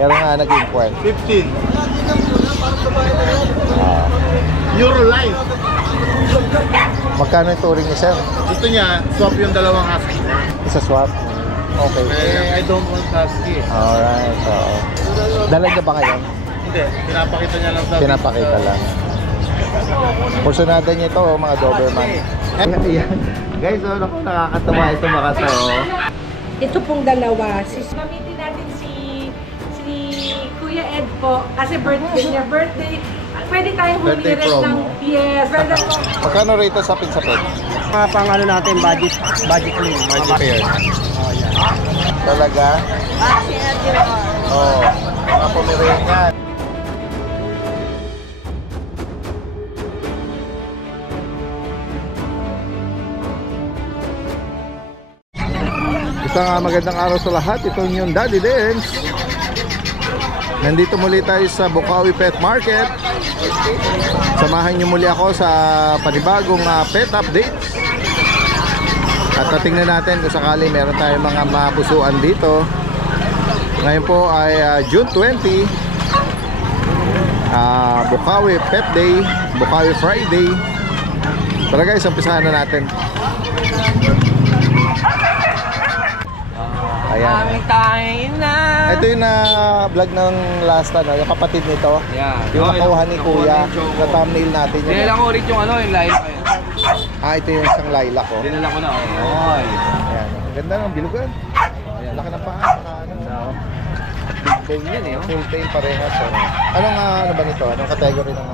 Meron nga nag-inquire. 15. Eurolife. Magkano yung touring ni sir? Gusto niya, swap yung dalawang husky. Isa swap? Okay. I don't want husky. Alright, so dala niya ba kayo? Hindi, pinapakita niya lang sa Pinapakita lang. Porsyonada niya ito, mga Doberman. Ayan. Guys, naku, nakakatawa ito mga to. Ito pong dalawa. Gamitin natin si Kuya Ed po kasi birthday niya. Pwede tayong Birthday humirit ng... promo. Yes, pwede po. Magkano rito sa pinsapit? Mga pang ano natin, budget clean. Magic pair. Oh, yan. Talaga? Oo. Mga pumirin yan. Isang magandang araw sa lahat. Ito yung Daddy Dance. Nandito muli tayo sa Bukawi Pet Market. Samahan niyo muli ako sa panibagong pet updates. At tingnan natin kung sakali meron tayong mga mapusuan dito. Ngayon po ay June 20. Bukawi Pet Day, Bukawi Friday. Tara guys, umpisahan na natin. Ayan. Ito yung vlog ng last yung kapatid nito. Yeah. Yung nakuha ni Kuya sa thumbnail natin. Dinala ko ulit yung yung lilac. Ito yung isang lilac ko. Dinala ko na. Oy. Ayan. Ganda ng bilugan. Ayan. Laki ng paa. Big bone yan eh. Full tail parehas. Anong ano ba nito? Anong category ng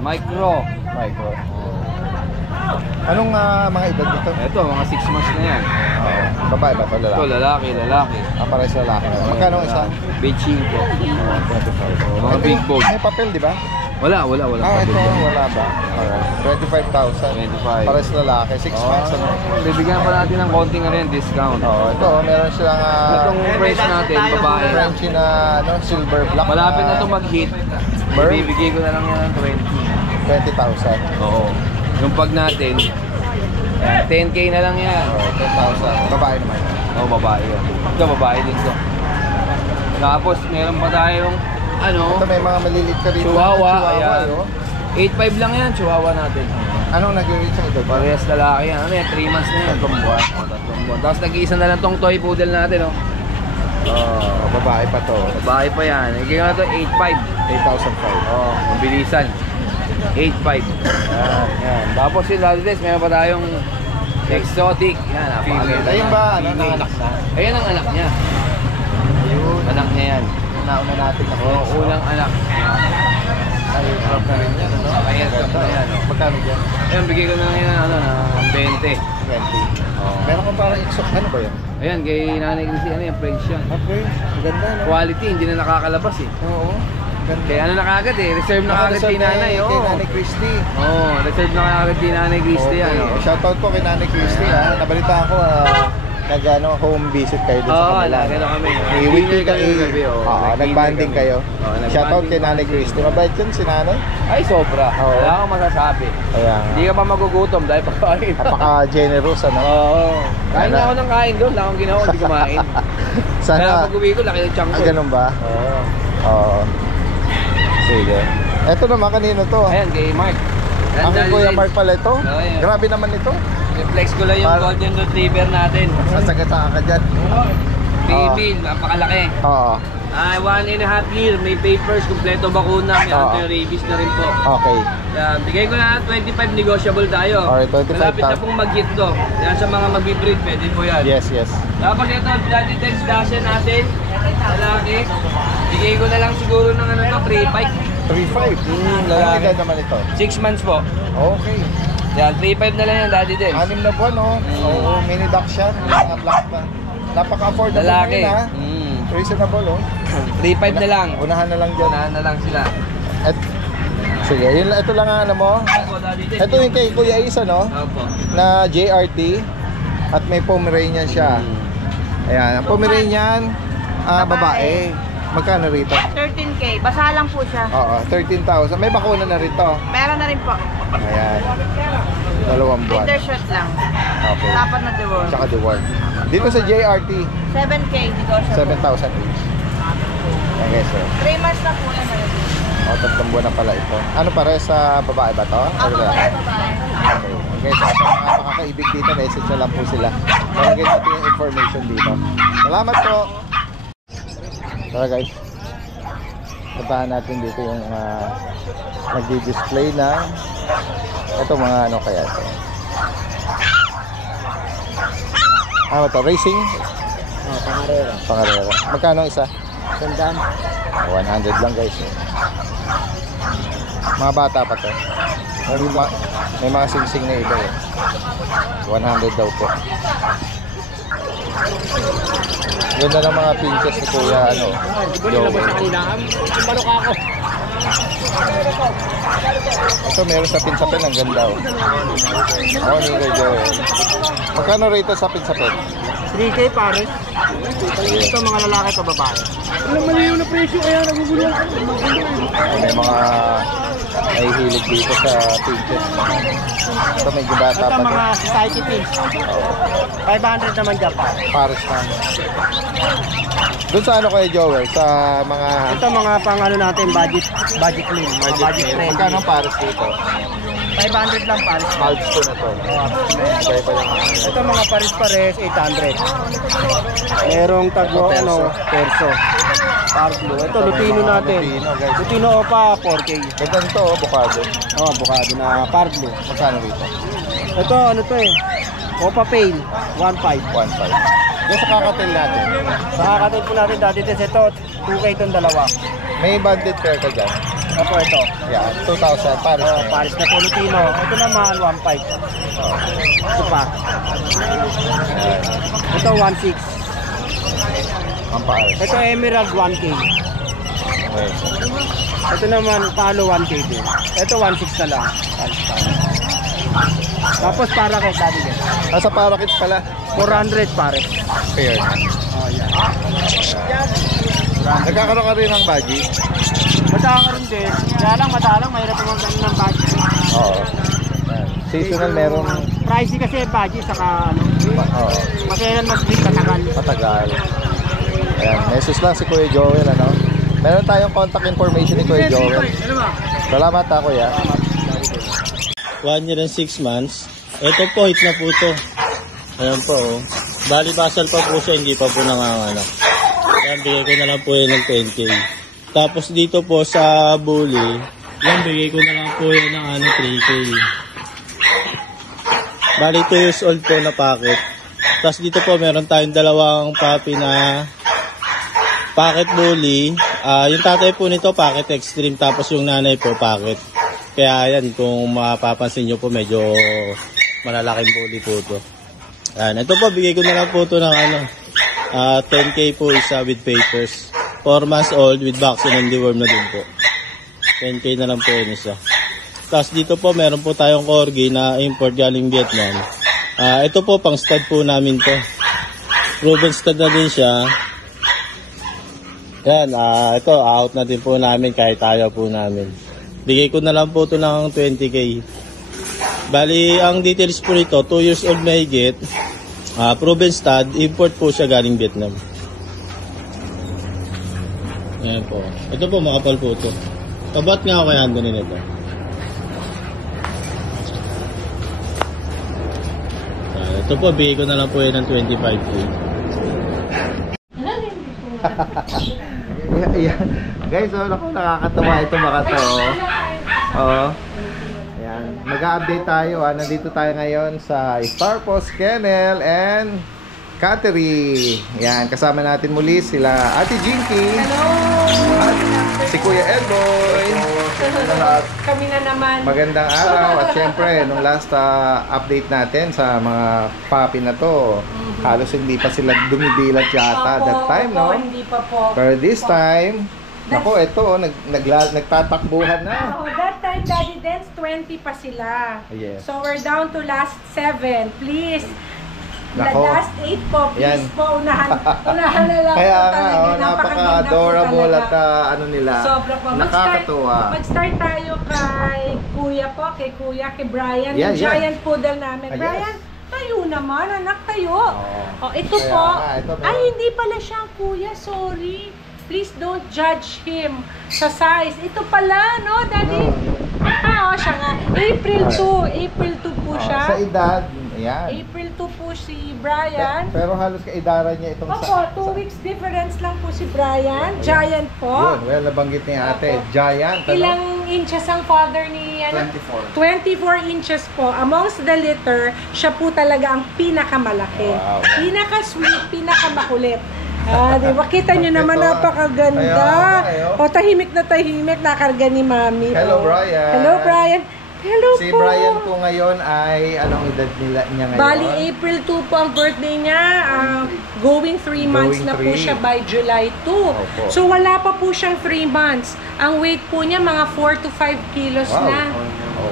Micro. micro? Anong mga edad dito? Ito, mga 6 months na yan. Babae ba ito? Ito, Lalaki? lalaki. Parehas lalaki. Magkano ang isa? Beijing po. 25. Mga big bone. May papel di ba? Wala. Ito wala ba? 25,000. 25. Parehas lalaki. 6 months. Bibigyan pa natin ng konting discount. Ito meron silang Itong price natin, babae. Frenchie na silver black. Malapit na ito mag-hit. Bibigay ko na lang yan ng 20,000. Oo. Yung pag natin, 10K na lang yan. 10,000. Babae naman. Oo, babae yan. Ito, babae din to. Tapos, meron pa tayong, Ito may mga malilit ka dito. Chihuahua. Ayan. 8.5 oh. lang yan, Chihuahua natin. Anong nag-reach ang ito? Parehas lalaki yan. 3 months na yan. 3 buwan. Tapos, nag-iisa na lang tong toy poodle natin, Babae pa to. Babae pa yan. Higyan na to 8.5. 8,500. Mabilisan. 8.5. Yan. Tapos yung Ladies, meron pa tayong exotic. Yan, napakaganda. Ayun ba? Nanganak na? Ayan ang anak niya. Ayun. Anak niya yan. Nauna natin na Unang anak. Ay, drop na rin yan. Ayan, yan. Magkano dyan? Ayan, bigay ko na yan, ng 20. 20. Meron kang parang exotic. Ano ba yan? Ayan, kay Nanay Christy, French yan. Okay. Maganda, no? Quality, hindi na nakakalabas Oo. Ganda. Kaya kagad reserve na kagad kay Nanay. Kay Nanay Christy. Reserve na kagad kay Nanay Christy. Okay. Shoutout po kay Nanay Christy. Nabalita ko, home visit kayo doon sa kanila. Oo, kami. Weekly kami gabi. Nag-banding kayo. Shoutout kay Nanay Christy. Mabait yun si Nanay. Ay, sobra. Oo. Wala akong masasabi. Kaya Hindi ka pa magugutom dahil pagkain. Napaka-generous, ano? Oo. Kain na ako ng kain doon. Wala akong ginawa, hindi kumain. Sana. Kaya pag-uwi ko, laki ng chunk ko. Ganun ba? Oo. Sige. Eto naman, kanino to? Ayan, kay Mark. Ang Kuya Mark pala ito? Ayan. Grabe naman ito. Reflex ko lang yung golden retriever natin. Sasagata ka dyan. Female, napakalaki. Oo. 1.5 year, may papers, kompleto bakuna, may anti-rabies na rin po. Okay. Yan, bigay ko na 25, negotiable tayo. Alright, 25,000. Malapit na pong mag-hit to. Yan sa mga mag-breed, pwede po yan. Yes. Tapos ito, Daddy Dex Dasha natin, lalaki. Bigay ko na lang siguro ng 3.5. 3.5. Lalaki edad naman ito. 6 months po. Okay. Yan, 3.5 na lang yan, Daddy Dex. 6 na buwan, no? Oo, mini duck siya. Mga black pa. Napaka-affordable Lalaki. ngayon, ha? Reasonable, oh. 3.5 na lang. Unahan na lang dyan. Unahan na lang sila. Sige, ito lang ang ano mo. Ito yung kay Kuya Isa, no? Opo. Na JRT. At may Pomeranian siya. Ayan, ang Pomeranian, babae. Magkano rito? 13K. Basa lang po siya. Oo, 13,000. May bakuna na rito. Meron na rin po. Ayan. 2 buwan. Intershot lang. Okay. Dapat na divorce. Tsaka reward. Dito sa JRT, 7K negotiable. 7,000 each. Okay, so. 3 months na po yan. O, 3 buwan na pala ito. Ano pare sa babae ba to? Ako Or po lalaki? babae. Okay, so sa mga makakaibig dito, message na lang po sila. Lagyan natin yung information dito. Salamat po! Tara guys. Puntahan natin dito yung nagdi-display na ito mga ano kaya ito. Ano ito? Racing? Pangarera. Pangarera. Magkano isa? Tandaan. 100 lang guys. Mga bata pa to. May mga sing-sing na iba eh. 100 daw po. Ganda ng mga pinches ni Kuya ano. Joey. Ito meron sa pinsapin, ang ganda oh. Oh, ni Kuya Joey. Magkano rito sa pinsapin? 3K pares. Ito mga lalaki pa babae. Ano maliw na presyo kaya naguguluhan ka? May mga nahihilig dito sa pinches. Ito medyo bata Ito pa mga din. society pins. 500 naman dyan pa. Pares na. Doon sa ano kayo Joey? Sa mga Ito mga pang ano natin, budget clean. Mga budget friendly. magkano ang pares dito? 500 lang pares. Milestone na to. Kaya pa lang. Ito mga pares-pares, 800. Merong tagwa, ano, perso. Parlo. Ito, lutino natin. Lutino, guys. Lutino opa, 4K. Ganda nito, avocado. Oh, bukado na parlo. Magkano rito? Ito, ano to eh. Opa Pale, 1.5. 1.5. Doon sa kakatil natin. Sa kakatil po natin dati, ito, 2K itong dalawa. May banded pair ka dyan. Ito, ito. Yan, 2,000. Pares Oh, na yan. pares na po lutino. Ito naman, 1.5. Ito pa. Yan. Ito, 1.6. Ang pares. Ito, Emerald, 1K. Okay. Ito naman, palo 1K din. Ito, 1.6 na lang. Tapos para kay daddy din. Sa parakits pala. 400 pare. Pair na. Oh, yan. Nagkakaroon ka rin ng budgie? Matakaroon din. Kaya lang, madalang, mahirap naman ganun ng budget. Oo. Yan. Seasonal meron. Pricey kasi budget, saka ano, Oo. masaya mag-break katagal. Matagal. Ayan. Message lang si Kuya Joel, ano? Meron tayong contact information ni Kuya Joel. Salamat ha, Kuya. 1 year and 6 months. Ito po, hit na po to. Ayan po, oh. Bali basal pa po siya, hindi pa po nanganganak. Ayan, bigay ko na lang po yun ng 20K. Tapos dito po sa bully, yan, bigay ko na lang po yun ng 3K. Bali 2 years old po na packet. Tapos dito po, meron tayong dalawang puppy na packet bully. Yung tatay po nito, packet extreme. Tapos yung nanay po, packet. Kaya yan, kung mapapansin nyo po, medyo malalaking bully po ito. Yan. Ito po, bigay ko na lang po ito ng 10K po isa with papers. 4 months old with vaccine and deworm na din po. 10K na lang po yun isa. Tapos dito po, meron po tayong corgi na import galing Vietnam. Ito po, pang stud po namin to. Proven stud na din siya. Yan, ito, out na din po namin kahit ayaw po namin. Bigay ko na lang po ito ng 20K. Bali, ang details po nito, 2 years old mahigit. Proven stud, import po siya galing Vietnam. Yan po. Ito po, makapal po ito. Tabat nga ako kaya hanggang nito. Ito po, bigay ko na lang po yan ng 25K. Yeah. Guys, oh, naku, nakakatawa ito mga to. Oh. Ayan. Mag-update tayo. Nandito tayo ngayon sa Star Post Kennel and Cattery. Ayan, kasama natin muli sila Ate Jinky. Hello! At si Kuya Elboy. Lahat. Kami na naman. Magandang araw at syempre nung last update natin sa mga puppy na to, halos hindi pa sila dumidilat yata that time, no? Hindi pa po. Pero this time, nako, ito, nagtatakbuhan na. Oh, that time, Daddy Dance, 20 pa sila. Yes. So, we're down to last 7. Please. Nako. Last 8 po. Please Yan. po, unahan na lang Kaya po nga, talaga. oh, napaka-adorable at talaga. ano nila, Sobra po. nakakatuwa. Mag-start tayo kay Kuya po, kay Brian. Yeah, yung yeah. giant poodle namin. Ah, yes. Brian, tayo naman, anak tayo. Oo. Oh, ito Kaya po. nga, ito, Ay, hindi pala siya, Kuya. Sorry. please don't judge him sa size. Ito pala, no, Daddy? Siya nga. April 2 po siya. Sa edad, ayan. April 2 po si Brian. Pero halos kaedara niya itong Opo, 2 weeks difference lang po si Brian. Giant po. Yun, well, nabanggit ni ate. Giant, ano? Ilang inches ang father ni 24 inches po. Amongst the litter, siya po talaga ang pinakamalaki. Wow. Pinaka-sweet, pinakamakulit. Di ba? Kita nyo naman, napakaganda. O, tahimik, nakarga ni Mami. Hello, Brian. Hello, Brian. Hello Si po. Brian po ngayon ay, anong edad niya ngayon? Bali, April 2 po ang birthday niya. Going 3 months Going na po three. siya by July 2. Opo. So, wala pa po siyang 3 months. Ang weight po niya, mga 4 to 5 kilos Wow. na.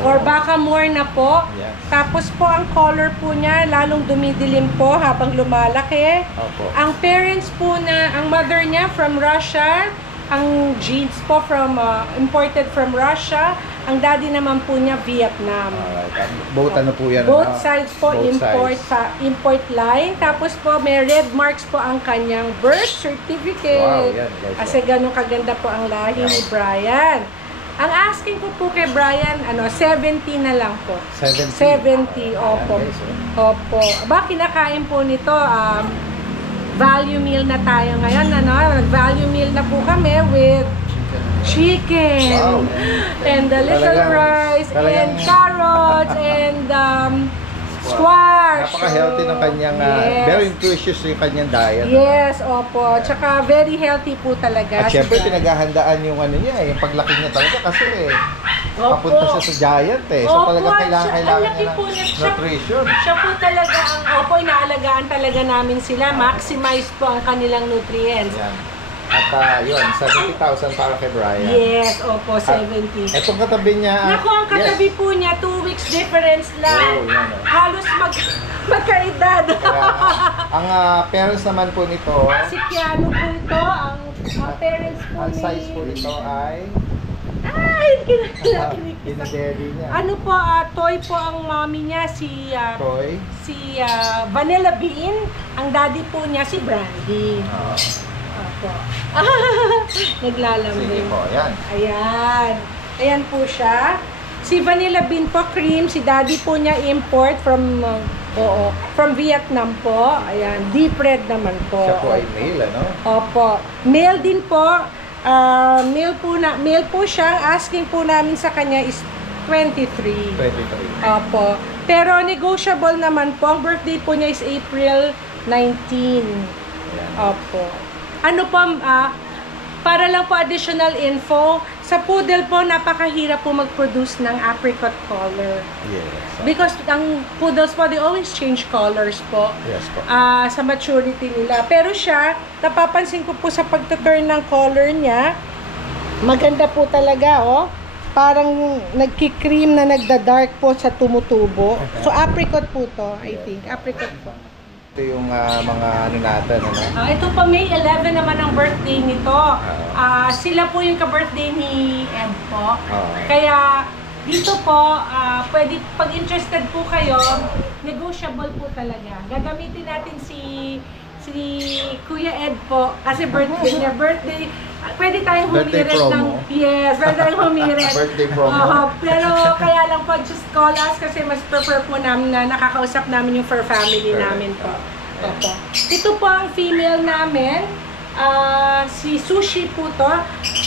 Or baka more na po. Yes. Tapos po, ang color po niya, lalong dumidilim po habang lumalaki. Opo. Ang parents po na, ang mother niya from Russia, ang genes po from imported from Russia. Ang daddy naman po niya, Vietnam. Alright. Both ano po yan? Both ano? sides po Both import sides. import line. Tapos po may red marks po ang kanyang birth certificate. Wow, yan, guys. Kasi ganun kaganda po ang lahi ni Brian. Ang asking ko po kay Brian, 70 na lang po. 70, opo. Ayan, guys, oh. Opo. Aba, kinakain po nito, value meal na tayo ngayon, Nag-value meal na po kami with chicken. Wow. And the little rice, and talagang- carrots, and squash. Napaka-healthy ng kanyang, Yes. very nutritious yung kanyang diet. Yes, opo. Tsaka very healthy po talaga. At syempre, si Brian. pinaghahandaan yung ano niya, yung paglaki niya talaga kasi Opo. papunta siya sa giant eh. So Opo, talaga kailangan ang niya laki po ng niya. nutrition. Siya po talaga inaalagaan talaga namin sila. Maximize po ang kanilang nutrients. Yan. At yun, 70,000 para kay Brian. Yes, opo, 70. Etong katabi niya. Naku, ang katabi po niya, 2 weeks difference lang. Oh, yan, oh. Halos magkaedad. Kaya, ang parents naman po nito, Si Keanu po ito, ang parents po ang ni... size po nito ay Ay, pinadeli niya. Ano po, toy po ang mommy niya, si Toy. Vanilla Bean. Ang daddy po niya, si Brandy. Opo. Naglalambing. Sige po, yan. Ayan. Ayan po siya. Si Vanilla Bean po, cream. Si daddy po niya import from Vietnam po. Ayan. Deep red naman po. Siya po ay male, ano? Opo. Male din po. Male po siya. Ang asking po namin sa kanya is 23. 23. Opo. Pero negotiable naman po. Ang birthday po niya is April 19. Ayan. Opo. Ano po, para lang po additional info, sa poodle po, napakahirap po mag-produce ng apricot color. Yes. Because ang poodles po, they always change colors po. Yes po. Sa maturity nila. Pero siya, napapansin ko po sa pagtuturn ng color niya, maganda po talaga, oh. Parang nagki-cream na nagda-dark po sa tumutubo. So, apricot po to, I think. Apricot po. Ito yung mga ano natin, ano? Ito po, May 11 naman ang birthday nito. Sila po yung ka-birthday ni Ed po. Kaya dito po, pwede, pag interested po kayo, negotiable po talaga. Gagamitin natin si Kuya Ed po kasi birthday niya. Pwede tayong Birthday humirit ng... promo. Yes, pwede tayong humirit. Birthday promo. Pero kaya lang po, just call us kasi mas prefer po namin na nakakausap namin yung fur family namin po. Opo. Ito po ang female namin. Si Sushi po to.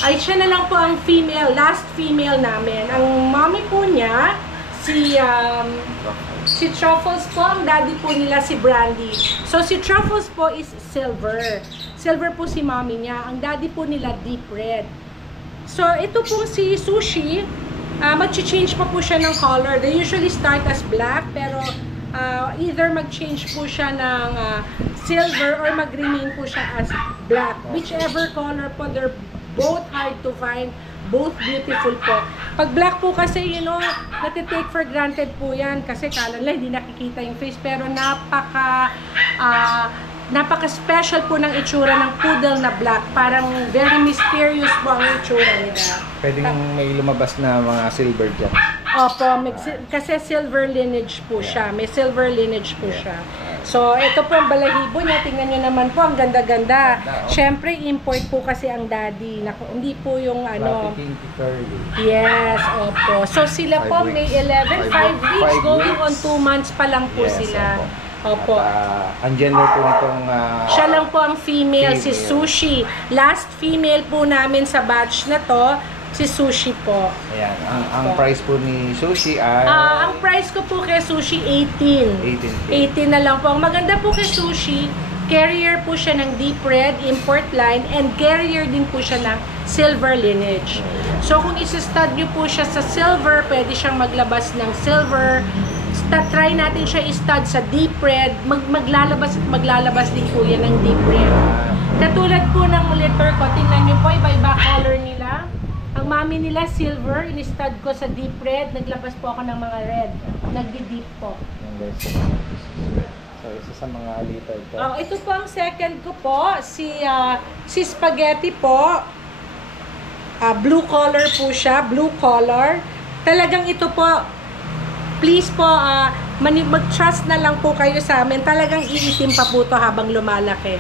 Ay, siya na lang po ang female, last female namin. Ang mommy po niya, si Truffles po, ang daddy po nila si Brandy. So, si Truffles po is silver. Silver po si mommy niya. Ang daddy po nila deep red. So, ito po si Sushi, mag-change pa po siya ng color. They usually start as black, pero either mag-change po siya ng silver or mag-remain po siya as black. Whichever color po, they're both hard to find, both beautiful po. Pag black po kasi, natitake for granted po yan kasi kala nila hindi nakikita yung face, pero napaka-special po ng itsura ng poodle na black. Parang very mysterious po ang itsura nila. Pwedeng may lumabas na mga silver dyan. Opo, kasi silver lineage po siya. May silver lineage po siya. So, ito po ang balahibo niya. Tingnan nyo naman po, ang ganda-ganda. Siyempre, import po kasi ang daddy. Hindi po yung ano. Pinky curly. Yes, opo. So, sila po 5 may weeks. 11, 5 weeks, 5 going weeks. on 2 months pa lang po Yes, sila. opo. Opo. Ang gender po nitong Siya lang po ang female, si female. Sushi. Last female po namin sa batch na to, si Sushi po. ayan, ang price po ni Sushi ay Ang price ko po kay Sushi, 18. 18 na lang po. Ang maganda po kay Sushi, carrier po siya ng deep red, import line, and carrier din po siya ng silver lineage. So kung isa-stud nyo po siya sa silver, pwede siyang maglabas ng silver. Try natin siya i-stud sa deep red. Maglalabas at maglalabas din po yan ng deep red. Katulad po ng litter ko, tingnan nyo po, iba-iba color nila. Ang mami nila silver, in-stud ko sa deep red, naglabas po ako ng mga red. Nagdi-deep po. So, isa sa mga liter ito. Ito po ang second ko po, si Spaghetti po. Blue color po siya, blue color. Talagang ito po, please po, mag-trust na lang po kayo sa amin. Talagang iitim pa po to habang lumalaki.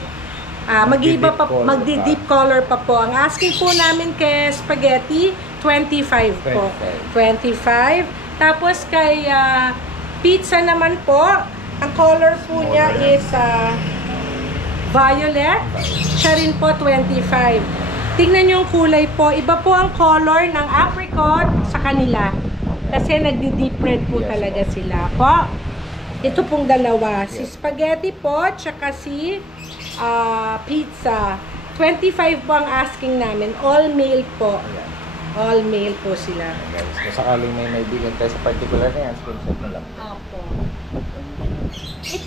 Mag-iiba pa, magdi-deep color pa po. Ang asking po namin kay Spaghetti, 25 po. 25. Tapos kay Pizza naman po, ang color po niya is violet. Siya rin po 25. Tingnan niyo yung kulay po. Iba po ang color ng apricot sa kanila. Kasi nagdi-deep red po talaga sila po. Ito pong dalawa. Si Spaghetti po, tsaka si Pizza. 25 po ang asking namin. All male po. All male po sila. Guys, kung sakaling may bigyan tayo sa particular na yan, screenshot mo lang. Opo.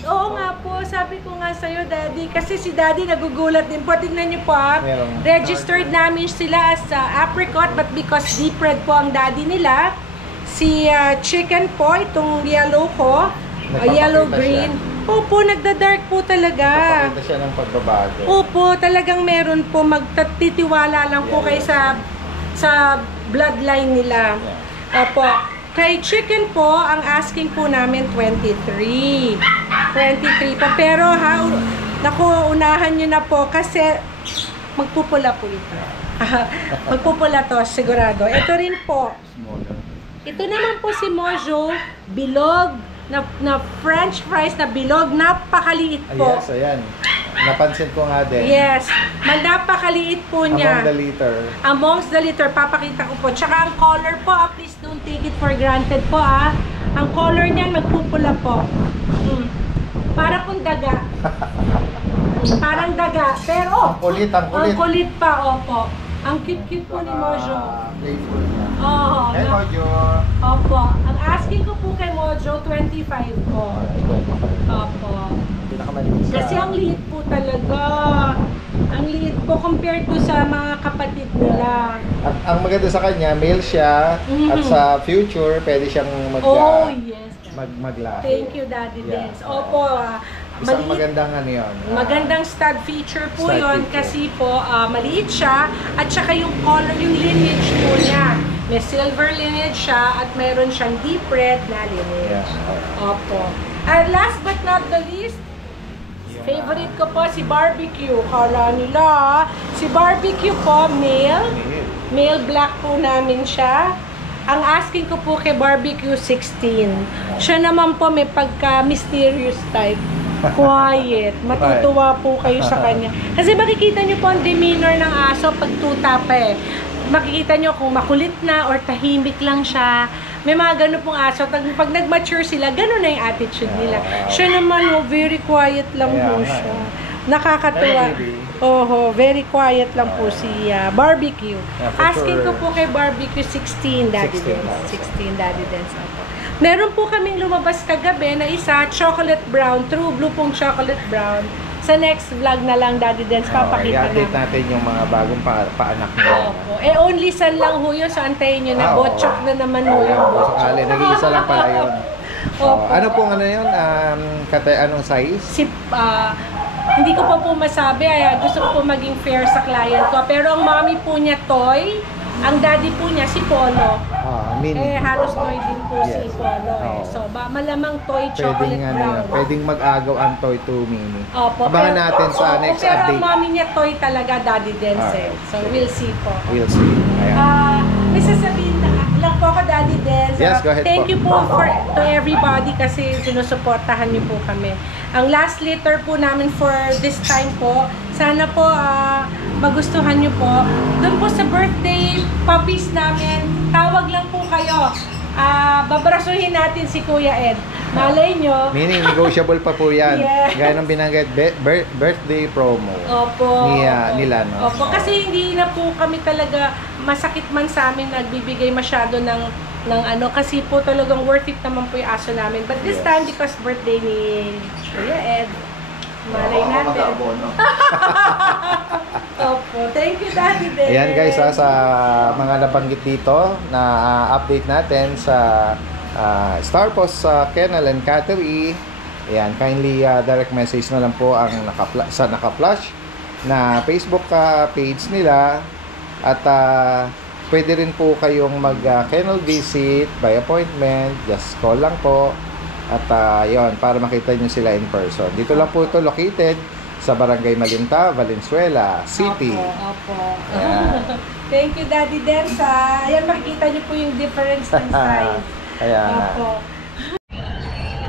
Oo nga po, sabi ko nga sa'yo, Daddy. Kasi si Daddy nagugulat din po. Tingnan niyo po, registered namin sila as apricot, but because deep red po ang Daddy nila, si chicken po, itong yellow ko, yellow-green. Opo, nagda-dark po talaga. Napakita siya ng pagbabago. Opo, talagang meron po. Magtitiwala lang po kayo sa bloodline nila. Opo. Kay chicken po, ang asking po namin 23. 23 po. Pero naku, unahan nyo na po kasi magpupula po ito. Magpupula to, sigurado. Ito rin po. Ito naman po si Mojo, bilog, na French fries na bilog, napakaliit po. Yes, ayan. Napansin ko nga din. Yes, napakaliit po niya. Among the litter. Amongst the litter, papakita ko po. Tsaka ang color po, please don't take it for granted po Ang color niyan, magpupula po. Para pong daga. Parang daga. Pero, Ang kulit. ang kulit pa, opo. Ang cute-cute po ni Mojo. Playful niya. Oo. Hey, Mojo. Opo. Ang asking ko po kay Mojo, 25 po. Opo. Kasi ang liit po talaga. Ang liit po compared to sa mga kapatid nila. At ang maganda sa kanya, male siya. At sa future, pwede siyang Yes. maglahi. Thank you, Daddy Yeah. Dance. Opo. Isang magandang ano yun. Magandang stud feature po Stud yun feature. kasi po maliit siya at saka yung color, yung lineage po niya. May silver lineage siya at mayroon siyang deep red na lineage. Yeah. Opo. And last but not the least, favorite ko po si Barbecue. Kala nila, si Barbecue po, male. Male black po namin siya. Ang asking ko po kay Barbecue, 16. Siya naman po may pagka-mysterious type. Quiet. Matutuwa po kayo sa kanya. Kasi makikita nyo po ang demeanor ng aso pag tuta pa eh. Makikita nyo kung makulit na or tahimik lang siya. May mga ganun pong aso. Pag nag-mature sila, ganun na yung attitude nila. Siya naman, very quiet lang po siya. Nakakatuwa. Oho, very quiet lang po si Barbecue. Asking ko po kay Barbecue, 16, Daddy Dance. 16, Daddy Dance. Meron po kaming lumabas kagabi na isa, chocolate brown, true blue pong chocolate brown. Sa next vlog na lang, Daddy Dance, papakita i-update natin yung mga bagong paanak nila. Opo. Only san lang ho yun, so antayin nyo na. Botchok na naman ho yung botchok. Sakali, nag-iisa lang pala yun. Opo. Ano pong ano yun? Anong size? Hindi ko pa po masabi, gusto ko po maging fair sa client ko. Pero ang mommy po niya, toy, Ang daddy po niya, si Polo. Mini. Halos toy din po si Yes. Polo. Oo. So, malamang toy chocolate Pwedeng, brown. pwedeng mag-agaw ang toy to mini. Opo, Abangan natin sa opo, next pero update. ang mommy niya toy talaga, Daddy Denzel. Alright. So, we'll see po. We'll see. Ayan. May sasabihin lang po ako, Daddy Denzel. Yes, go ahead Thank po. you po to everybody kasi sinusuportahan niyo po kami. Ang last letter po namin for this time po, sana po magustuhan niyo po. Doon po sa birthday puppies namin, tawag lang po kayo. Babrasuhin natin si Kuya Ed. Malay nyo. Mini, negotiable pa po yan. Yes. Gaya ng binanggit, birthday promo. Opo. Nila, no? Opo, kasi hindi na po kami talaga masakit man sa amin nagbibigay masyado ng ano, kasi po talagang worth it naman po yung aso namin. But this time, because birthday ni Kuya Ed, malay natin. Opo, thank you, Daddy Den. Ayan guys, sa mga nabanggit dito na update natin sa Star Post Kennel and Cattery. Ayan, kindly direct message na lang po ang naka-flash na Facebook page nila at pwede rin po kayong mag-kennel visit by appointment. Just call lang po at yon para makita nyo sila in person. Dito lang po ito located sa Barangay Malinta, Valenzuela City. Opo. Ayan. Thank you, Daddy Densa. Ayan, makikita niyo po yung difference ng size. Ayan. Opo.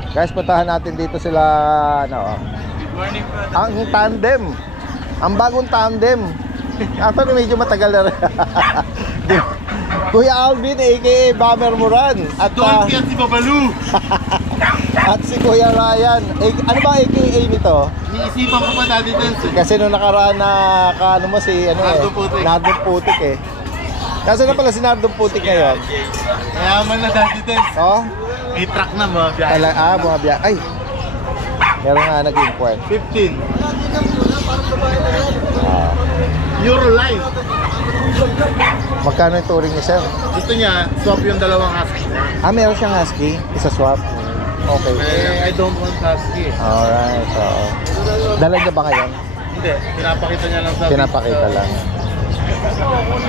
Guys, puntahan natin dito sila, ano, ang tandem. Ang bagong tandem. Actually, medyo matagal na rin. Kuya Alvin, aka Bamer Moran. At si Babalu. at si Kuya Ryan. Ano ba aka nito? Niisipan ko pa dati din. Kasi nung nakaraan na ano mo si Nardong Putik. Nardong Putik eh. Kasi na pala si Nardong Putik ngayon. Mayaman na dati din. Oh? May truck na ba? Bumabiyak. Ay. Meron nga nag-inquire. 15. Eurolife. Magkano yung touring ni sir? Gusto niya, swap yung dalawang husky. Meron siyang husky. Isa swap. Okay. I don't want husky. Alright. So, dala niya ba ngayon? Hindi, pinapakita niya lang sa Pinapakita lang.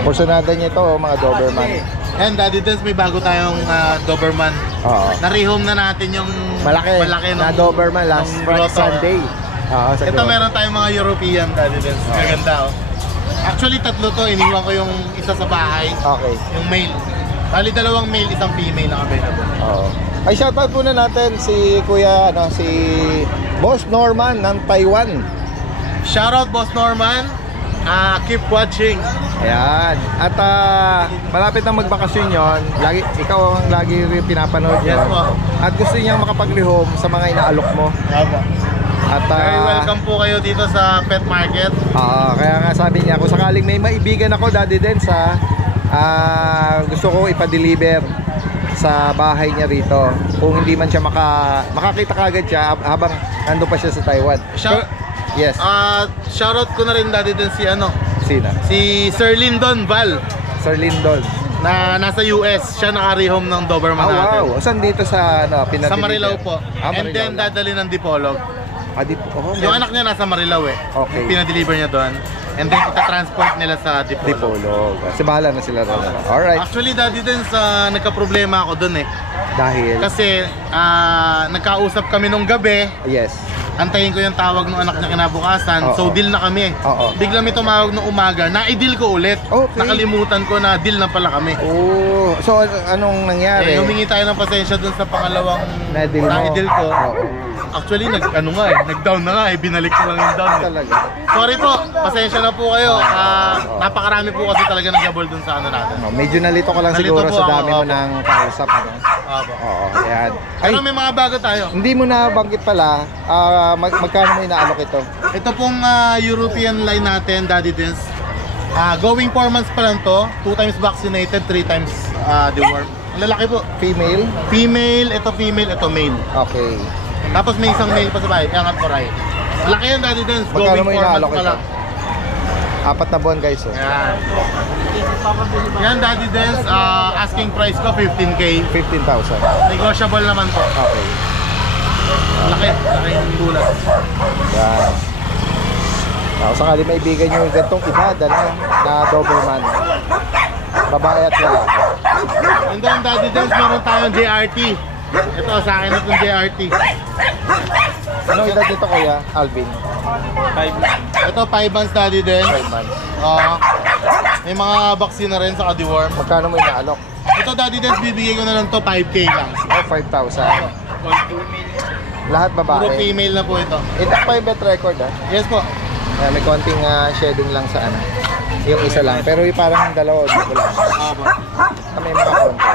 Porsyonada niya ito, mga Doberman. And Daddy Dens, may bago tayong Doberman. Oo. Na-rehome na natin yung Malaki na Doberman last Grotto. Sunday. Oo, sa Ito Grotto. meron tayong mga European Daddy Dens. Maganda oh. Actually, tatlo to. Iniwan ko yung isa sa bahay. Okay. Yung male. Bali, dalawang male, isang female na available. Oo. Ay, shoutout muna natin si Kuya, si Boss Norman ng Taiwan. Shoutout Boss Norman. Keep watching. Ayan. At malapit na magbakasyon yon. Ikaw ang lagi rin pinapanood Yes yun. po. At gusto niyang makapag-rehome sa mga inaalok mo. Opo. At Very welcome po kayo dito sa pet market. kaya nga sabi niya, kung sakaling may maibigan ako, Daddy Dens, gusto ko ipa-deliver sa bahay niya rito. Kung hindi man siya makakita kagad siya habang nandun pa siya sa Taiwan. Yes. Shoutout ko na rin dati din si Sina? si Sir Lyndon Val Sir Lindon. na nasa US. Siya naka-rehome ng Doberman natin. Wow. Saan dito sa Sa Marilao po. And Marilao then lang. dadali ng Dipolog. Yung anak niya nasa Marilao eh. Okay. Pinadeliver niya doon. And then ita-transport nila sa Dipolog. Dipolog. Kasi bahala na sila rin. Alright. Actually daddy din sa nagka-problema ako doon eh. Dahil, Kasi nagkausap kami nung gabi. yes. Antayin ko yung tawag ng anak niya kinabukasan. Oo. So deal na kami. Oo. Bigla may tumawag nung umaga. Na-deal ko ulit. Okay. Nakalimutan ko na deal na pala kami. Oh, so anong nangyari? Humingi tayo ng pasensya dun sa pangalawang Na-deal mo? na-deal ko. Oo. Actually, nag-down na nga eh. Binalik ko lang yung down eh. Talaga. Sorry po, pasensya na po kayo. Napakarami po kasi talaga nag-gabol dun sa ano natin. Medyo nalito ko lang Nalito siguro po sa ako, dami mo opo. ng kausap. Opo. Oo, ayan. Ay, Pero may mga bago tayo. hindi mo na banggit pala, magkano mo inaalok ito? Ito pong European line natin, Daddy Dins. Going 4 months pa lang to. 2 times vaccinated, 3 times deworm. Ang lalaki po. Female? Female, ito male. Okay. Tapos may isang male pa sa bahay, Angat Koray. Laki yan, Daddy Dins. Magkano Going mo 4 inaalok months pa ito? lang. 4 na buwan guys. Yan. Yan, Daddy Dens, asking price ko 15K. 15,000. Negotiable naman po. Okay. Laki yung bulat. Yan. Kung sakali may ibigan nyo yung gantong edad, na Doberman. Babae at lalaki. And then Daddy Dance, meron tayong JRT. Ito, sa akin na itong JRT. Anong edad dito kuya, Alvin? Ito, 5 months Daddy Dance. 5 months. May mga vaccine na rin sa deworm. Magkano mo inaalok? Ito Daddy Dance, bibigay ko na lang to 5K lang. Oh, 5,000. Lahat Puro babae. female na po ito. Ito private record ah. Yes po. May konting shedding lang sa ano. Yung isa lang. Pero yung parang dalawa dito lang. May mga konti.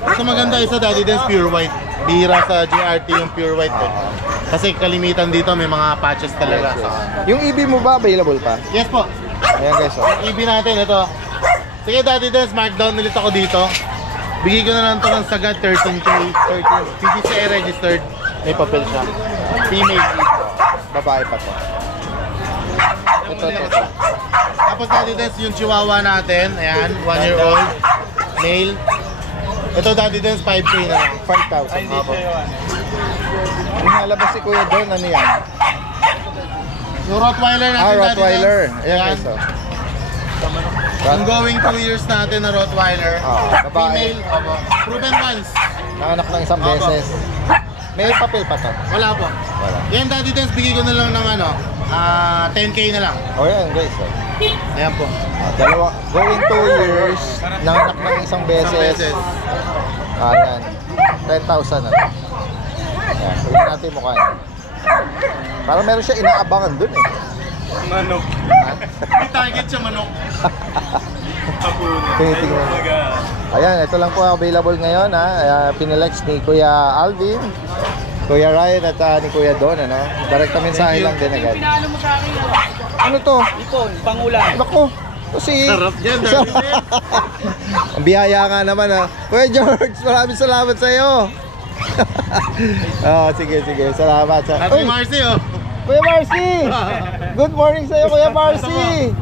Ito maganda isa Daddy Dance, pure white. Bihira sa JRT yung pure white eh. Kasi kalimitan dito may mga patches talaga. Yung EB mo ba available pa? Yes po. Ayan guys oh. EB natin ito. Sige Daddy Dance, markdown ulit ako dito. Bigay ko na lang ito ng sagad 13K. 13. PGCI registered. May papel siya. Female. Babae pa to. Ito. Tapos Daddy Dance yung chihuahua natin. Ayan, 1 year old. Male. Ito Daddy Dance, 5K na lang. 5,000. Yung nalabas si Kuya Don, ano yan? Yung Rottweiler natin Daddy Rottweiler. Dance. Ayan guys oh. Ongoing 2 years natin na Rottweiler. Babae. Female. Opo. Proven once. Nanganak ng isang beses. May papel pa to. Wala po. Wala. Yan Daddy Dance, bigay ko na lang ng 10K na lang. O yan guys oh. Ayan po. Dalawa, going 2 years, nanganak ng isang beses. Ayan. 10,000 na. Ayan, tingnan natin yung mukha niya. Parang meron siya inaabangan dun eh. Manok. May target siya manok. Tinitingnan niya. Ayan, ito lang po available ngayon ha. Pinelex ni Kuya Alvin, Kuya Ryan at ni Kuya Don, ano? Direct mensahe lang din agad. Ano to? Ipon, pangulan. Naku, ito si... Sarap yan, Daddy Dance. Ang biyaya nga naman ha. Kuya George, maraming salamat sa iyo. Sige. Salamat sa... Happy Marcy oh. Kuya Marcy! Good morning sa iyo, Kuya Marcy!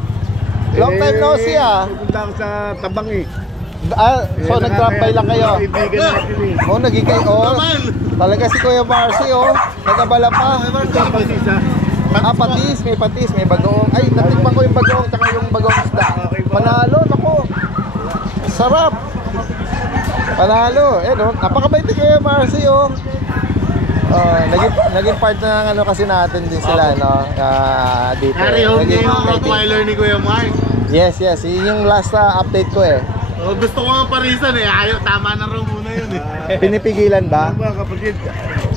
Long time no see ah. Pupunta ako sa Tabang eh. So nag-drop by lang kayo. Kaibigan natin eh. Oh, nagiging Naman. Talaga si Kuya Marcy oh. Nagabala pa. Patis, may bagoong. Ay, natikman ko yung bagoong tsaka yung bagoong isda. Panalo, nako. Sarap. Panalo. No, napakabait ni Kuya Marcy oh. Naging part na ng ano kasi natin din sila no. Dito. Harry home Naging niya yung kaibigan. Rottweiler ni Kuya Mark. Yes. Yun yung last update ko eh. Oh, gusto ko nga parisan eh. Ayaw, tama na raw muna yun eh. Pinipigilan ba? Mga kapatid,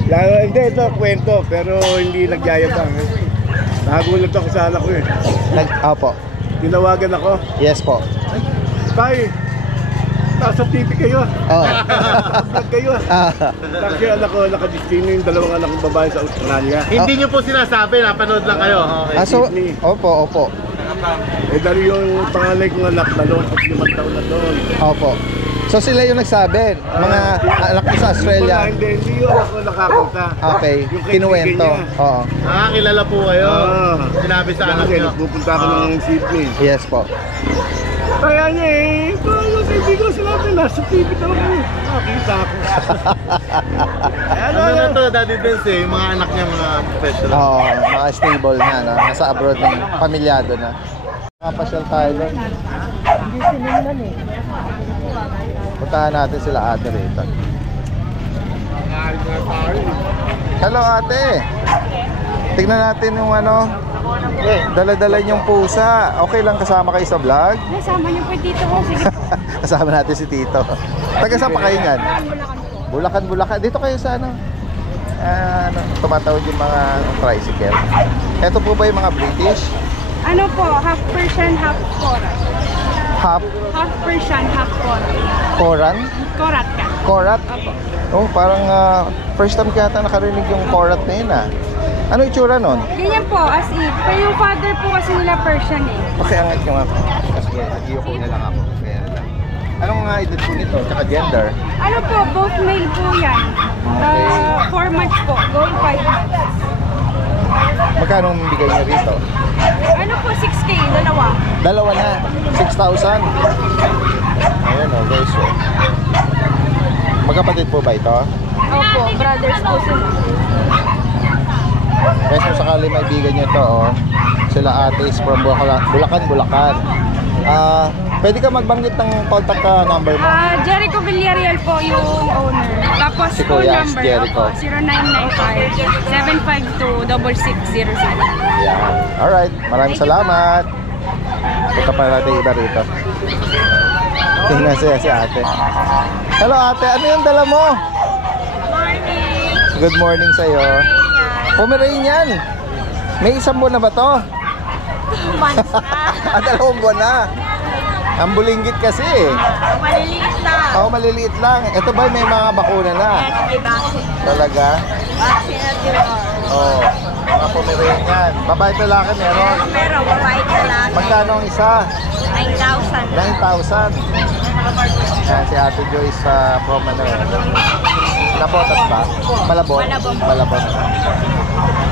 hindi ito kwento pero hindi nagyayabang. Nagulat ako sa anak ko eh. Opo. Tinawagan ako. Yes po. Tay, nasa TV kayo. Oh. Vlog kayo. Kasi anak ko, nakadistino yung dalawang anak kong babae sa Australia. Hindi nyo po sinasabi, napanood lang kayo. Okay. So, Sydney. opo. Eh dahil yung pangalay kong anak, 25 taon na doon. Opo. So sila yung nagsabi, mga anak ko sa Australia. Hindi yung anak ko nakapunta. Okay, Yung kaibigan kinuwento. niya. Oo. Kilala po kayo. Sinabi sa anak Kasi nyo. nagpupunta ako ng Sydney. Yes po. Kaya niya eh, yung kaibigan ko sinabi, nasa TV daw ako. Nakita ako. Ano na to, Daddy Dance eh. Yung mga anak niya, mga professional. Oo, mga stable na, no? Nasa abroad ng pamilyado na. Nakapasyal tayo doon. Hindi sinignan eh. Puntahan natin sila ate rito. Hello ate! Tignan natin yung ano, dala-dala yung pusa. Okay lang kasama kayo sa vlog? Nasama niyo po dito ko. Sige. Kasama natin si Tito. Taga saan pa kayo yan? Bulacan. Dito kayo sa ano? Tumatawid yung mga tricycle. Ito po ba yung mga British? Ano po, half Persian, half Korat. Half Half Persian, half Korat. Koran? Korat ka. Korat? Oh, parang first time kaya nakarinig yung Korat na yun ah. Ano itsura nun? Ganyan po, as if. Pero yung father po kasi nila Persian eh. Pakiangat nyo nga po. Kasi nag-ioko na lang ako. Kaya lang. Anong mga edad po nito? Tsaka gender? Ano po, both male po yan. 4 months po, going 5 months. Magkano ang bigay nyo rito? Ano po, 6K, dalawa. Dalawa na. 6,000. Ayan o, guys. Oh. Magkapatid po ba ito? Opo, brothers po sila. Guys, kung sakali may bigan nyo to, oh, sila ate is from Bulacan. Pwede ka magbanggit ng contact number mo? Jericho Villarreal po yung owner. Tapos Si phone Kuya, number si Jericho. opo, 0995-752-6600. Yan. Alright, maraming salamat. Punta pa natin iba rito. Tingnan siya si ate. Hello ate, ano yung dala mo? Morning! Good morning sa'yo. Pomeranian. May isang buwan na ba to? 2 months na. Dalawang buwan na. Ang bulinggit kasi eh. Maliliit na. Oo, maliliit lang. Ito ba may mga bakuna na? Yes, may vaccine. Talaga? Vaccine at yun. Oo. Mga Pomeranian. Babae lalaki meron. Meron, babae lalaki. Magkano ang isa? 9,000. 9,000. Yan, si Ate Joyce sa from ano eh. Nabotas ba? Malabon? Malabon. Malabon.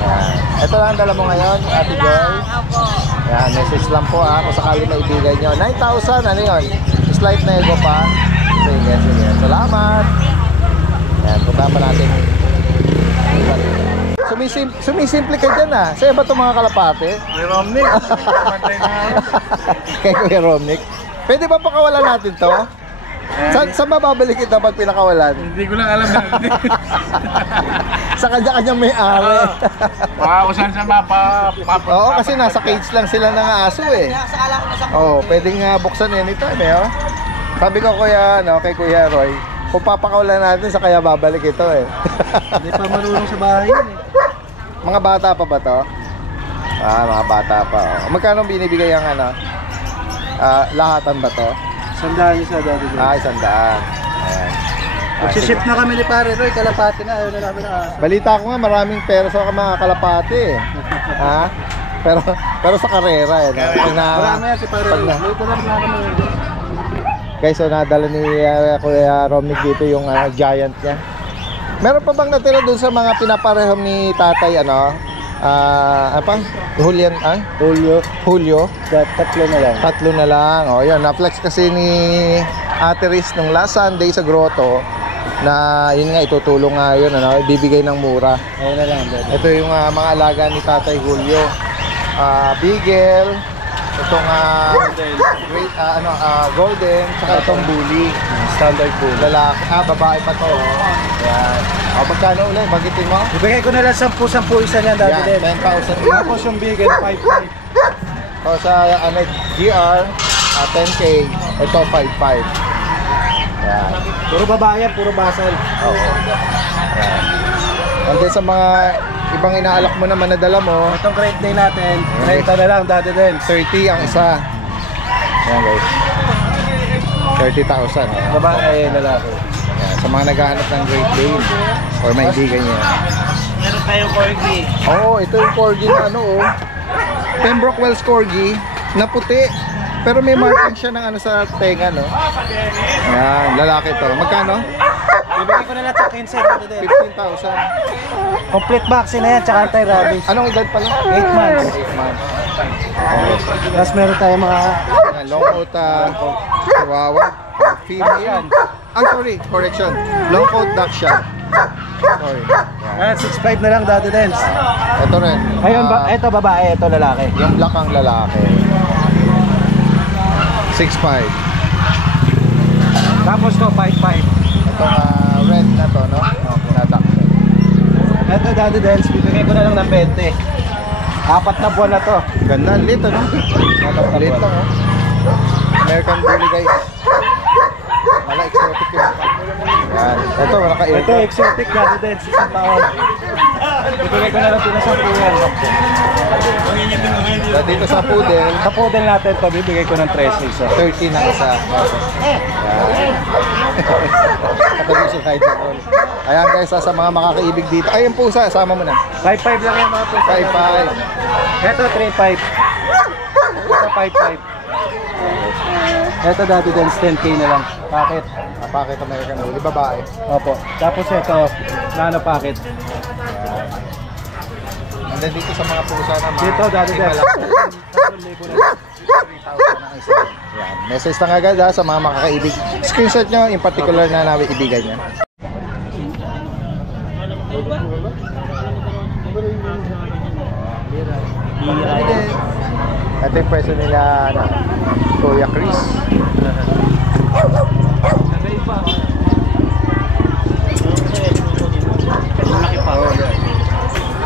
Yan. Ito lang ang dala mo ngayon, Ate Joy. Lang, opo. Yan, message lang po ha kung sakali maibigan nyo. 9,000, ano yun? Slight na ego pa. Sige, sige. Salamat. Yan, punta pa natin. Sumisimple ka dyan ha. Sa'yo ba itong mga kalapate? May Romney. Kay Kuya Romnick. Pwede ba pakawalan natin to? Saan mababalik kita pag pinakawalan? Hindi ko lang alam na. Sa kanya-kanyang may-ari. Baka kung saan sa mapa. Oo, kasi nasa cage lang sila ng aso eh. Oo, pwedeng buksan anytime eh. Oh. Sabi ko kuya, kay Kuya Roy, kung papakawalan natin sa kaya babalik ito eh. Hindi pa marunong sa bahay yun eh. Mga bata pa ba to? Mga bata pa. Oh. Magkano binibigay ang lahatan ba to? 100 isa dati. 100. Ayan. Magsiship na kami ni Pare Roy, kalapati na. Ayaw na namin na. Balita ko nga maraming pera sa mga kalapati eh. Ha? Pero sa karera eh. Marami yan si Pare Roy. May kulang na kami. Guys, so nadala ni Kuya Romnick dito yung giant niya. Meron pa bang natira dun sa mga pinaparehom ni tatay apa? Julio. Tatlo na lang. Tatlo na lang. O yan, na-flex kasi ni Ate Riz nung last Sunday sa grotto na yun nga itutulong nga yun, ibibigay ng mura. Ayaw na lang. Ito yung mga alaga ni Tatay Julio. Beagle, itong great golden, saka itong bully. Standard bully. Lalaki, babae pa to. Yan. Magkano ulit? Bagitin mo? Ibigay ko na lang 10 isa niyan dati din. 10,000. Tapos yung bigel 5,500. O sa GR, 10K. Ito 5,500. Yan. Puro babae yan, puro basal. Oo. Yan. And then sa mga ibang inaalak mo naman na dala mo, Itong crate day natin, 30 na lang dati din. 30 ang isa. Ayan guys. 30,000. Babae, lalaki. Yan. Sa mga naghahanap ng Great Dane or maibigan niya. Meron tayong corgi. Oo, ito yung corgi na Pembroke Wells corgi na puti. Pero may marking siya ng sa tenga, no? Yan, lalaki to. Magkano? Ibigay ko na lang 15 dati din. 15,000. Complete vaccine na yan, tsaka anti-rabies. Anong edad pa lang? 8 months. 8 months. Tapos meron tayong mga Long coat chihuahua. Female. Sorry, correction. Long coat dachshund. Sorry. Yan. 6'5 na lang dati din. Ito rin. Ayun, ito babae, ito lalaki. Yung black ang lalaki. 6'5". Tapos to 5'5. Itong red na to, no? Pinadak. Ito dati din, bibigay ko na lang ng 20. 4 na buwan na to. Ganda, lit, no? Lit lang, oh. American Bully, guys. Wala exotic yun. Yan. Ito, wala ka Ito exotic dati din, 6 taon. Bibigay ko na lang pinasang puwan. Dito sa poodle, Sa poodle natin to, bibigay ko ng 13 isa. 13 ang isa. Yan. Katabi si Hyder Roll. Ayan guys, sa mga makakaibig dito. Ay, yung pusa, sama mo na. 5'5 lang yan mga po. 5'5". Ito 3'5. Ito 5'5. Ito dati din, 10k na lang. Packet. Bakit American Bully? Babae. Opo. Tapos ito, nano packet. And then dito sa mga pusa naman. Dito dati din. 3,000 na lang. 3,000 ang isa. Yan. Message lang agad sa mga makakaibig. Screenshot nyo in particular na ibigan niya. Ito yung pwesto nila, ano, Kuya Chris.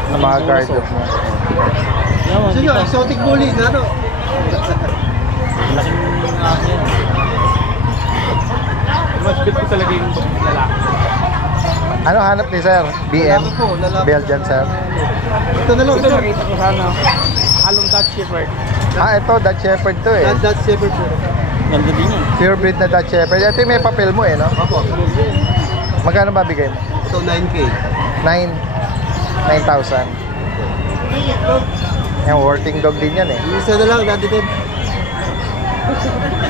Sa mga guard dog mo. Sige, exotic bully, ano? Mas bit ko talaga yung lalaki. Ano hanap ni sir? BM? Lalaki po, lalaki. Belgian sir? Ito na lang, Ito ito. nakita ko sana. Halong Dutch Shepherd. Ah, ito, Dutch Shepherd to eh. That's Shepherd po. Ganda din yun. Pure breed na Dutch Shepherd. Ito yung may papel mo eh, no? Opo. Magkano ba bigay mo? Ito 9K. 9,000. Yung working dog din yan eh. Yung isa na lang, dati din.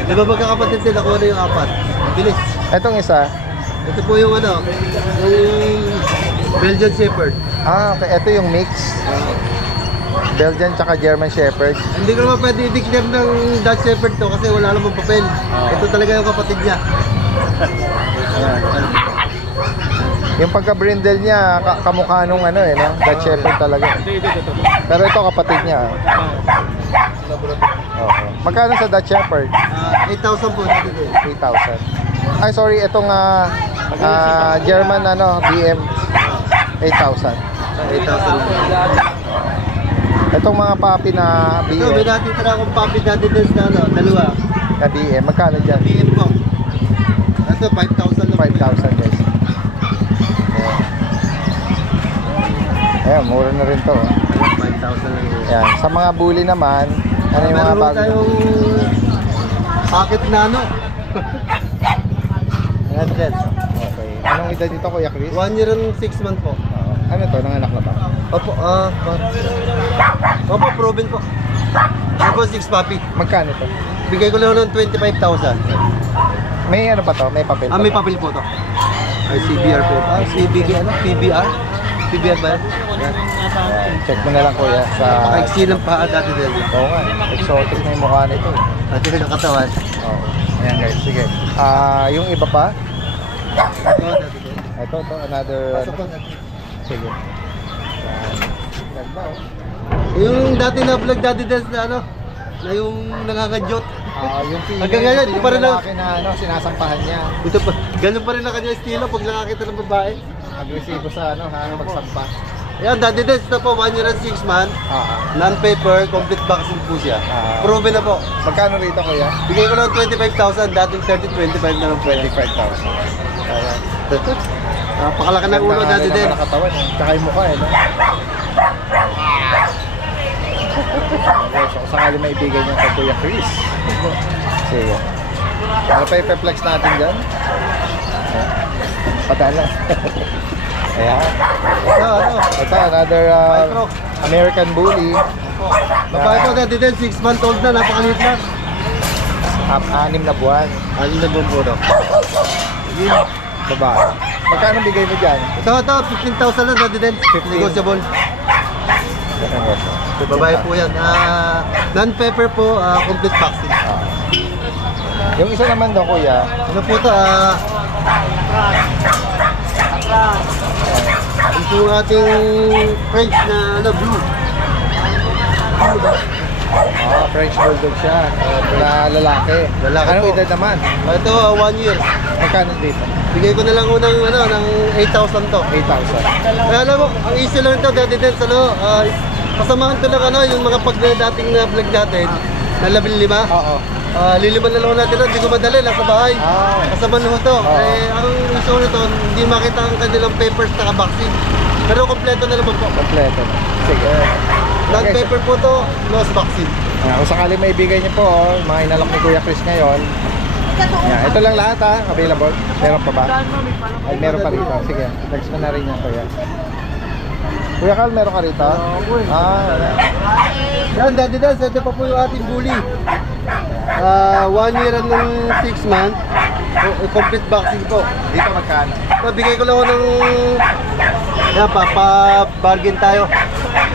Di ba magkakapatid din? Ako na yung 4. Bilis. Itong isa, Ito po yung ano, yung Belgian Shepherd. ah, okay. Ito yung mix. Belgian tsaka German Shepherd. Hindi ko naman pwede i-declare ng Dutch Shepherd to kasi wala namang papel. Ito talaga yung kapatid niya. Yung pagka-brindle niya, kamukha nung ano eh, no? Dutch Shepherd talaga. Pero ito kapatid niya. Okay. Magkano sa Dutch Shepherd? 8,000 po dati din. 3,000. Ay, sorry, itong German ano, BM 8,000. 8,000 lang. Itong mga papi na Ito, may BM, dati tara akong puppy dati din na ano, dalawa. na BM, magkano dyan? BM po. Ito, 5,000 lang. 5,000 guys. Ayan, mura na rin to. 5,000 lang yun. Ayan, sa mga bully naman, ano yung mga Meron bago? tayong packet na ano. Ayan din. Okay. Anong edad dito, Kuya Chris? 1 year and 6 months po. Ano to, nanganak na ba? Opo, opo, proven po. Opo, 6 puppy. Magkano to? Bigay ko lang ng 25,000. May ano ba to? May papel Ah, pa may ba? papel po to. Ay, CBR po. Ah, CBG, ano? PBR? PBR ba yan? Yan. Ayan, check mo na lang, Kuya, sa... Pakaiksi ng paa dati din. Oo nga, exotic na yung mukha nito. Dati rin ang katawan. Oo. Ayan guys, sige. Yung iba pa? Ito, dati din. Ito, another... Pasok po. Sige. Ayan. Ganda, oh. Yung dati na vlog dati din na ano, na yung nangangadyot. Yung female, Hanggang ngayon, yung pa rin lang. lalaki na ano, sinasampahan niya. Ito pa, ganun pa rin ang kanya estilo pag nakakita ng babae. Agresibo sa ano, pagsampa. Yan, dati din, ito po, 1 year and 6 months. Non-paper, complete vaccine po siya. Proven na po. Magkano rito, Kuya? Bigay ko lang 25,000, dating 30, 25 na lang pwede. 25,000. Ayan. Pakalaki ng ulo dati din. Nakatawan, eh. Tsaka yung mukha, eh, no? Okay, so kung sakali maibigay niya kay Kuya Chris. Sige. Ano pa i-flex natin dyan? Ayan. Padala. Ayan. Ano? Ito, another Micro. American Bully. Babae po dati din, 6 month old na, napakaliit na. 6 na buwan. Ano na po daw? Babae. Magkano bigay mo dyan? Ito, 15,000 lang dati din. 15. Negotiable. Babae po yan. Non-paper po, complete vaccine. Yung isa naman daw, Kuya. Ano po ito? Ito yung ating French na ano, blue. French Bulldog siya. Na lalaki. Lalaki Anong po. edad naman? Ito, 1 year. Magkano dito? Bigay ko na lang unang ano, ng 8,000 to. 8,000. Kaya alam mo, ang issue lang ito, dati din sa ano, kasamahan ko lang ano, yung mga dating na vlog natin, na 15. Oo. Liliman na lang natin, hindi ko madali, nasa bahay. Kasama nyo to. Ang issue nito, hindi makita ang kanilang papers na vaccine. Pero kompleto na naman po. Kompleto na. Sige. Non-paper po to, lost vaccine. Kung sakali maibigay niyo po, mga inalok ni Kuya Chris ngayon. Yan. Ito lang lahat ha, available. Meron pa ba? Ay, meron pa rito. Sige, text mo na rin yan, Kuya. Kuya Carl, meron ka rito? Wala. Yan, dati dan, ito pa po yung ating bully. 1 year and 6 months. Complete vaccine po. Dito magkano? Bigay ko lang ako ng... Yan, bargain tayo.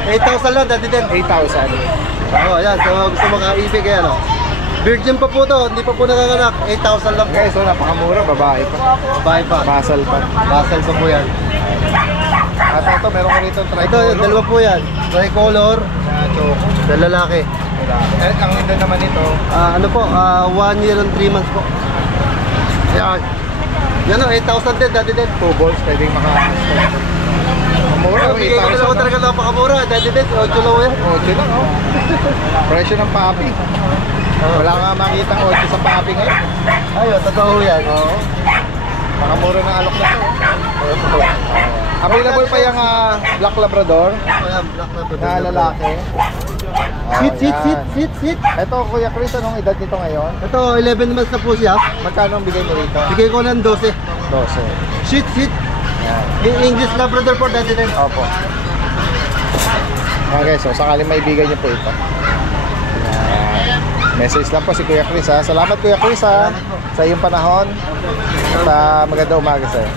8,000 lang, dati din. 8,000. Oo, yan. So, gusto makaibig, eh, ano. Virgin pa po to, hindi pa po nanganganak. 8,000 lang po. Guys, so napakamura, babae pa. Babae pa. Basal pa. Basal pa po yan. At ito, meron ko rito Ito, tricolor. dalawa po yan. Tricolor, Choco. sa lalaki. Eh, ang ito naman ito, Ano po, 1 year and 3 months po. Yan. Yan o, 8,000 din, dati din. 2 balls, pwedeng mura, Bigay ko na 8,000. naman talaga napakamura, dati din, 8 lang yan. 8 lang, oh. Presyo ng papi. Wala nga makita ang 8 sa papi ngayon. Ayun, totoo yan. Oo. Makamura ng alok na to. Available pa yung Black Labrador Ayan, black na na lalaki. Sit, sit, Ayan. sit, sit, sit. Ito, Kuya Chris, anong edad nito ngayon? Ito, 11 months na po siya. Magkano ang bigay mo rito? Bigay ko ng 12. 12. Sit, sit. English Labrador po, dati din. Opo. Okay, so sakali maibigay niyo po ito. Ayan. Message lang po si Kuya Chris ha. Salamat Kuya Chris ha sa iyong panahon. At magandang umaga sa'yo.